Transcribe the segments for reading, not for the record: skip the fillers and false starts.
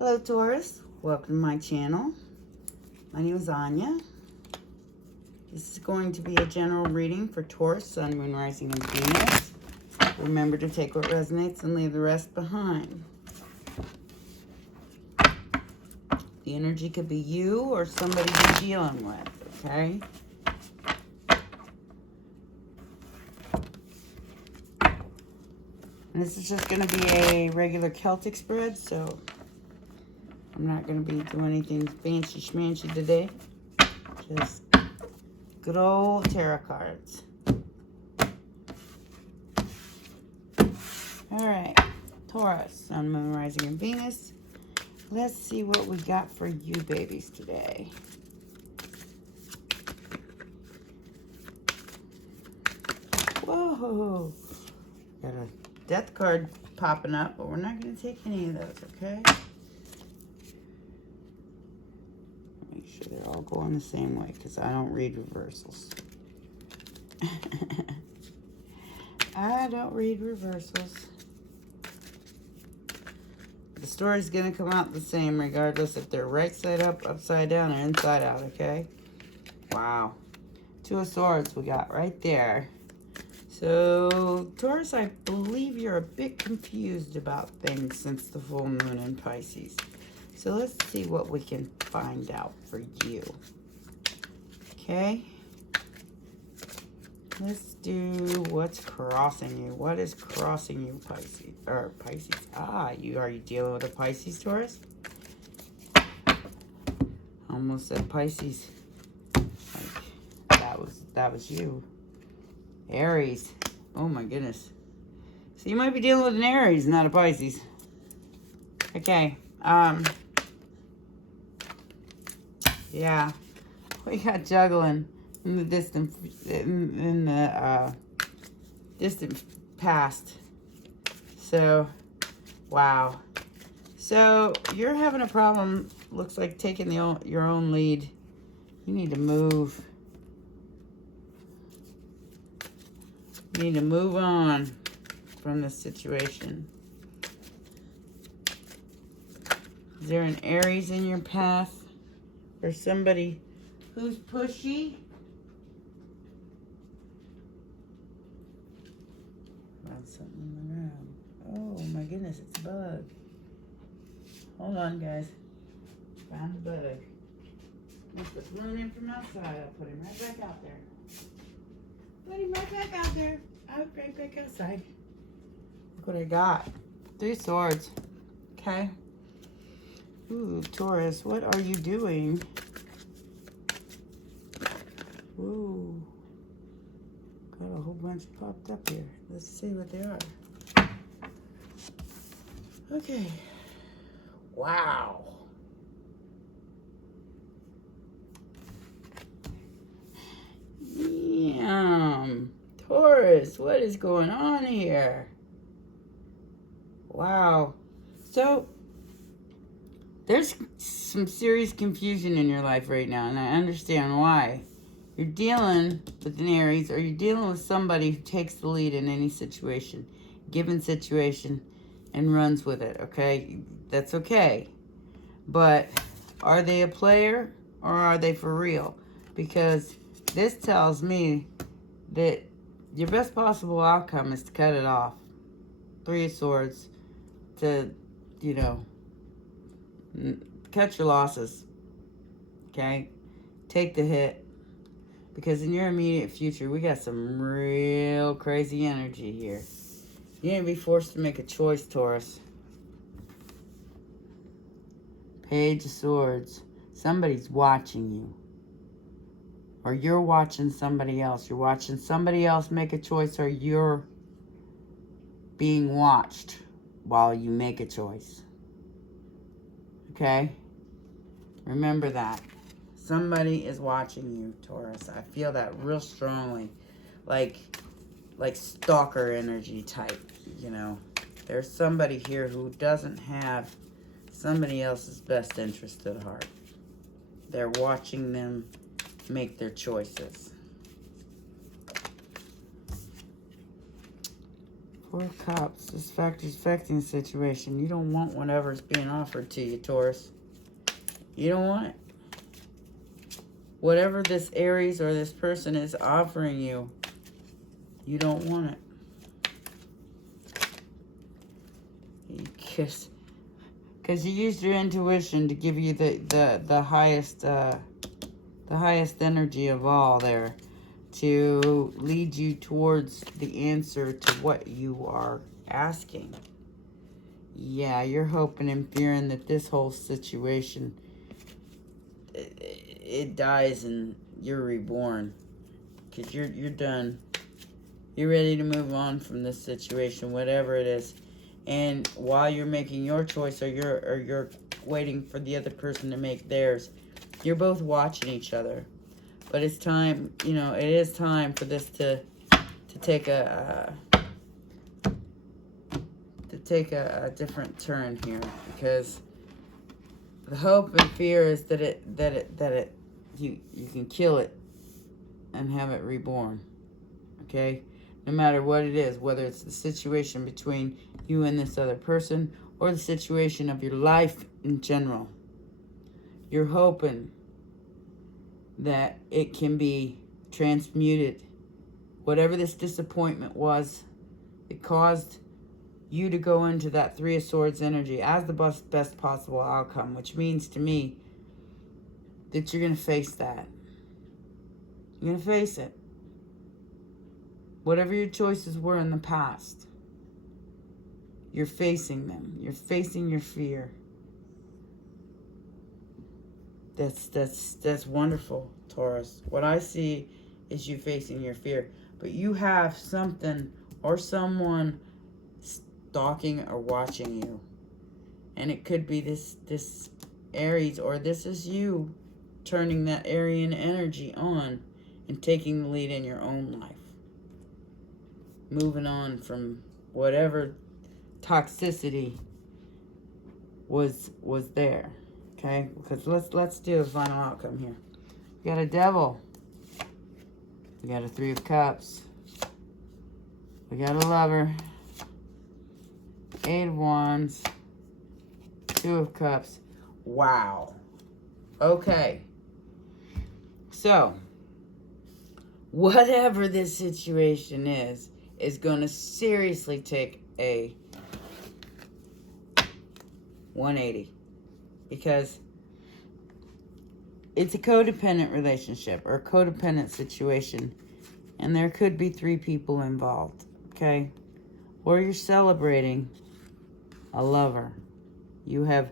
Hello Taurus, welcome to my channel. My name is Anya. This is going to be a general reading for Taurus, Sun, Moon, Rising, and Venus. Remember to take what resonates and leave the rest behind. The energy could be you or somebody you're dealing with, okay? And this is just going to be a regular Celtic spread, so I'm not going to be doing anything fancy schmancy today. Just good old tarot cards. Alright, Taurus, Sun, Moon, Rising, and Venus. Let's see what we got for you babies today. Whoa! Got a death card popping up, but we're not going to take any of those, okay? Make sure they're all going the same way, because I don't read reversals. I don't read reversals. The story's going to come out the same regardless if they're right side up, upside down, or inside out, okay? Wow. Two of Swords we got right there. So, Taurus, I believe you're a bit confused about things since the full moon in Pisces. So let's see what we can find out for you. Okay? Let's do what's crossing you. What is crossing you, Pisces? Or Pisces. Are you dealing with a Pisces, Taurus? Almost said Pisces. Like, that was you. Aries. Oh my goodness. So you might be dealing with an Aries, not a Pisces. Okay. Yeah. We got juggling in the distant distant past. So, wow. So you're having a problem. Looks like taking your own lead. You need to move. You need to move on from this situation. Is there an Aries in your path? Or somebody who's pushy? Found something in the room. Oh my goodness, it's a bug. Hold on, guys. Found a bug. Must have flown in from outside. I'll put him right back out there. Put him right back out there. Right back outside. Look what I got. 3 swords. Okay. Ooh, Taurus, what are you doing? Ooh. Got a whole bunch popped up here. Let's see what they are. Okay. Wow. Damn. Taurus, what is going on here? Wow. So, there's some serious confusion in your life right now, and I understand why. You're dealing with an Aries, or you're dealing with somebody who takes the lead in any situation, given situation, and runs with it, okay? That's okay. But are they a player, or are they for real? Because this tells me that your best possible outcome is to cut it off. 3 of Swords. To, you know, cut your losses. Okay? Take the hit. Because in your immediate future, we got some real crazy energy here. You're going to be forced to make a choice, Taurus. Page of Swords. Somebody's watching you. Or you're watching somebody else. You're watching somebody else make a choice, or you're being watched while you make a choice. Okay? Remember that. Somebody is watching you, Taurus. I feel that real strongly. Like stalker energy type, you know. There's somebody here who doesn't have somebody else's best interest at heart. They're watching them make their choices. Four of Cups. This factor's affecting the situation. You don't want whatever's being offered to you, Taurus. You don't want it. Whatever this Aries or this person is offering you, you don't want it. You kiss. Because you used your intuition to give you the highest energy of all there, to lead you towards the answer to what you are asking. Yeah, you're hoping and fearing that this whole situation, it dies and you're reborn. Because you're done. You're ready to move on from this situation, whatever it is. And while you're making your choice, or you're waiting for the other person to make theirs, you're both watching each other. But it's time, you know, it is time for this to take a different turn here, because the hope and fear is that you can kill it and have it reborn. Okay? No matter what it is, whether it's the situation between you and this other person or the situation of your life in general, you're hoping that it can be transmuted. Whatever this disappointment was, it caused you to go into that Three of Swords energy as the best possible outcome, which means to me that you're going to face that. You're going to face it. Whatever your choices were in the past, you're facing them. You're facing your fear. That's wonderful, Taurus. What I see is you facing your fear. But you have something or someone stalking or watching you. And it could be this Aries, or this is you turning that Aryan energy on and taking the lead in your own life. Moving on from whatever toxicity was there. Okay? Because let's do a final outcome here. We got a Devil. We got a Three of Cups. We got a Lover. Eight of Wands. Two of Cups. Wow. Okay. So, whatever this situation is going to seriously take a 180. Because it's a codependent relationship or a codependent situation. And there could be three people involved. Okay? Or you're celebrating a lover. You have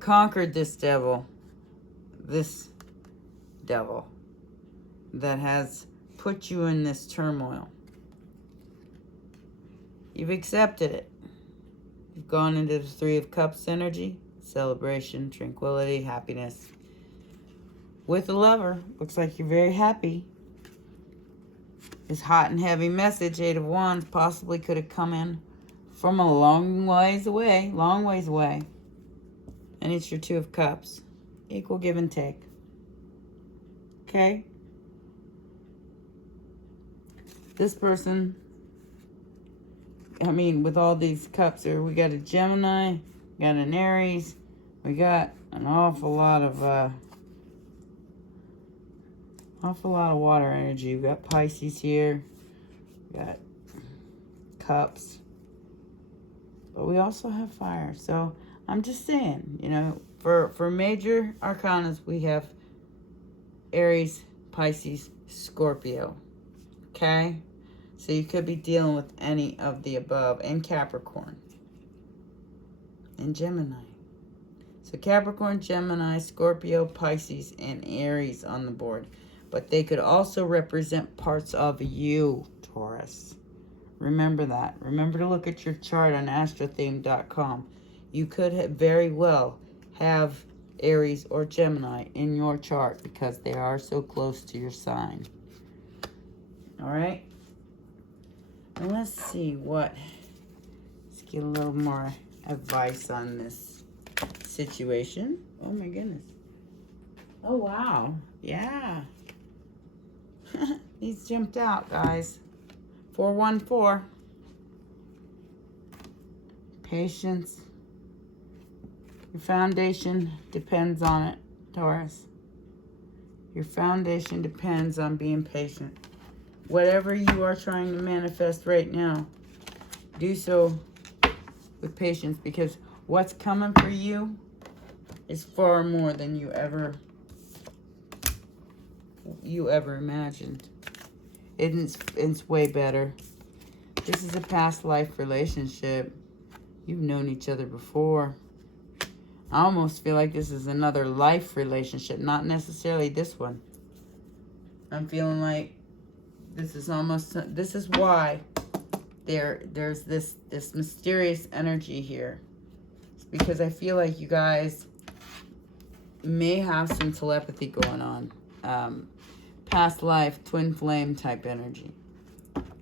conquered this devil that has put you in this turmoil. You've accepted it. You've gone into the Three of Cups energy, celebration, tranquility, happiness. With a lover, looks like you're very happy. This hot and heavy message, Eight of Wands, possibly could have come in from a long ways away. And it's your Two of Cups. Equal give and take. Okay? This person, I mean, with all these cups here, we got a Gemini, we got an Aries, we got an awful lot of water energy. We got Pisces here, we got cups, but we also have fire. So I'm just saying, you know, for major arcanas, we have Aries, Pisces, Scorpio. Okay? So you could be dealing with any of the above, and Capricorn and Gemini. So Capricorn, Gemini, Scorpio, Pisces, and Aries on the board. But they could also represent parts of you, Taurus. Remember that. Remember to look at your chart on astrotheme.com. You could very well have Aries or Gemini in your chart because they are so close to your sign. All right? And let's see let's get a little more advice on this situation. Oh my goodness. Oh wow. Yeah. He's jumped out, guys. 414. Patience. Your foundation depends on it, Taurus. Your foundation depends on being patient. Whatever you are trying to manifest right now, do so with patience, because what's coming for you is far more than you ever imagined. It's way better. This is a past life relationship. You've known each other before. I almost feel like this is another life relationship, not necessarily this one. I'm feeling like this is why there's this mysterious energy here. It's because I feel like you guys may have some telepathy going on. Past life, twin flame type energy.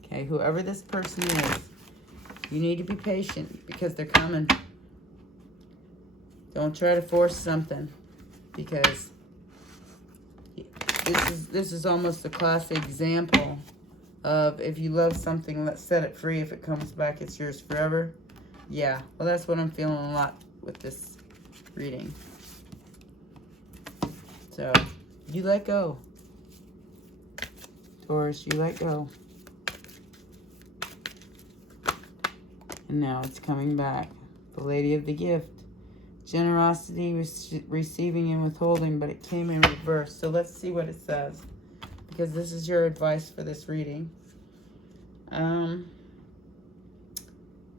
Okay, whoever this person is, you need to be patient because they're coming. Don't try to force something, because this is almost a classic example of, if you love something, let's set it free. If it comes back, it's yours forever. Yeah, well, that's what I'm feeling a lot with this reading. So, you let go. Taurus, you let go. And now it's coming back. The Lady of the Gift. Generosity, receiving and withholding, but it came in reverse. So let's see what it says, because this is your advice for this reading. Lady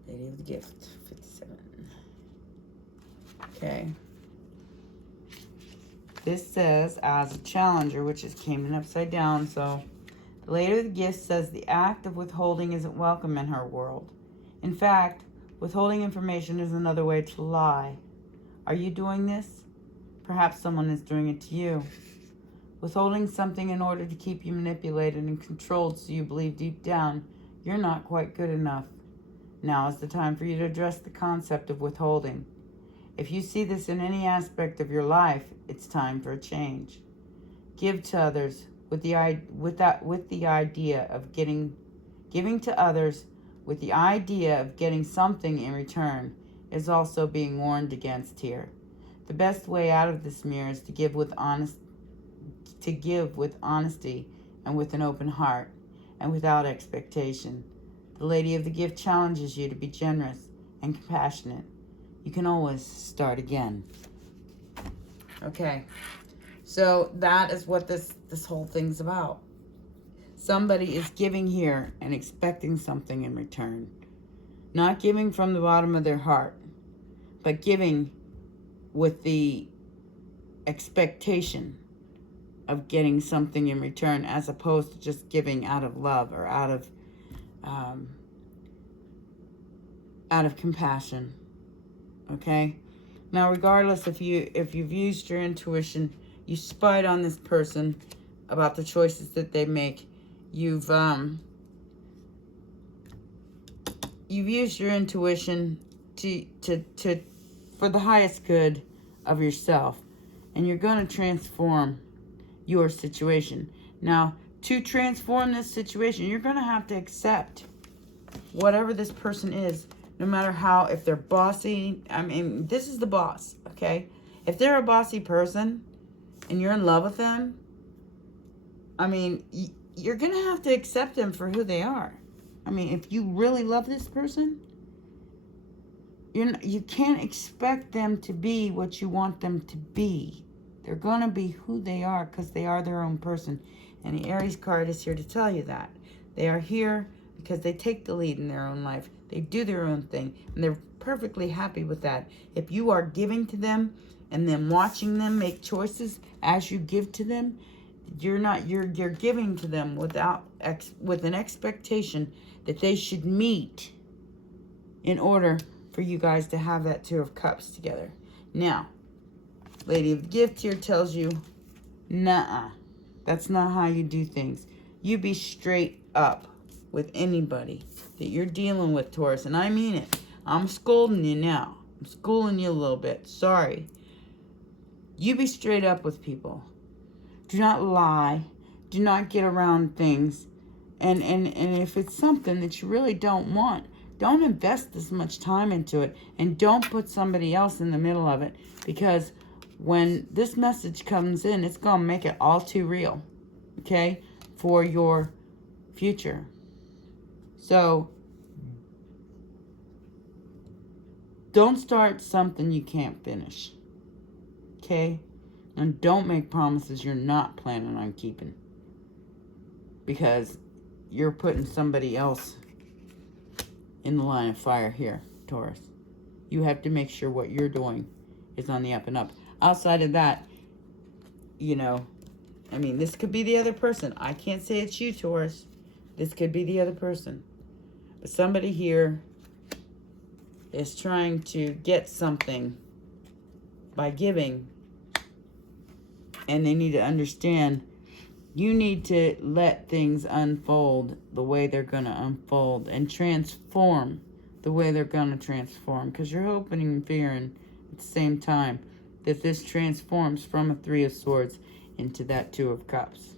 of the Gift, 57. Okay. This says, as a challenger, which is came in upside down. So the Lady of the Gift says the act of withholding isn't welcome in her world. In fact, withholding information is another way to lie. Are you doing this? Perhaps someone is doing it to you. Withholding something in order to keep you manipulated and controlled, so you believe deep down you're not quite good enough. Now is the time for you to address the concept of withholding. If you see this in any aspect of your life, it's time for a change. Give to others with the idea of giving to others with the idea of getting something in return is also being warned against here. The best way out of this mirror is to give with honesty and with an open heart and without expectation. The Lady of the Gift challenges you to be generous and compassionate. You can always start again. Okay, so that is what this whole thing's about. Somebody is giving here and expecting something in return. Not giving from the bottom of their heart, but giving with the expectation of getting something in return, as opposed to just giving out of love or out of compassion. Okay? Now, regardless if you've used your intuition, you spied on this person about the choices that they make, you've used your intuition to for the highest good of yourself, and you're going to transform your situation. Now, to transform this situation, you're going to have to accept whatever this person is, no matter how, if they're bossy. I mean, this is the boss, okay? If they're a bossy person and you're in love with them, I mean, you're going to have to accept them for who they are. I mean, if you really love this person, you can't expect them to be what you want them to be. They're going to be who they are because they are their own person. And the Aries card is here to tell you that. They are here because they take the lead in their own life. They do their own thing, and they're perfectly happy with that. If you are giving to them and then watching them make choices as you give to them, you're giving to them with an expectation that they should meet in order for you guys to have that Two of Cups together. Now, Lady of the Gift here tells you, nuh-uh, that's not how you do things. You be straight up with anybody that you're dealing with, Taurus, and I mean it. I'm scolding you now. I'm schooling you a little bit. Sorry. You be straight up with people. Do not lie. Do not get around things. And if it's something that you really don't want, don't invest this much time into it, and don't put somebody else in the middle of it, because when this message comes in, it's going to make it all too real, okay, for your future. So don't start something you can't finish, okay? And don't make promises you're not planning on keeping, because you're putting somebody else in the line of fire here, Taurus. You have to make sure what you're doing is on the up and up. Outside of that, you know, I mean, this could be the other person. I can't say it's you, Taurus. This could be the other person. But somebody here is trying to get something by giving, and they need to understand you need to let things unfold the way they're going to unfold, and transform the way they're going to transform, because you're hoping and fearing at the same time that this transforms from a 3 of Swords into that 2 of Cups.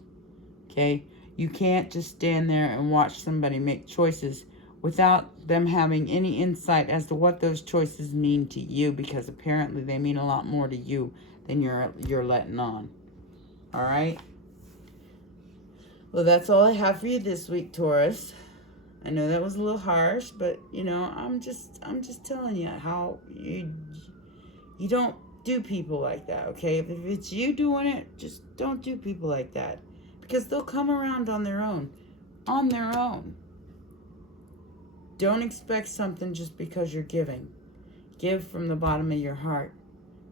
Okay? You can't just stand there and watch somebody make choices without them having any insight as to what those choices mean to you, because apparently they mean a lot more to you than you're letting on. All right? Well, that's all I have for you this week, Taurus. I know that was a little harsh, but you know, I'm just telling you how you don't do people like that, okay? If it's you doing it, just don't do people like that, because they'll come around on their own. On their own. Don't expect something just because you're giving. Give from the bottom of your heart.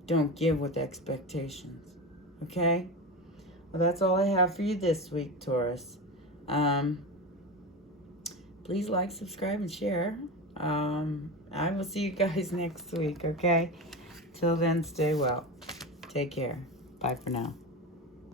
Don't give with expectations. Okay? Well, that's all I have for you this week, Taurus. Please like, subscribe, and share. I will see you guys next week, okay? Till then, stay well. Take care. Bye for now.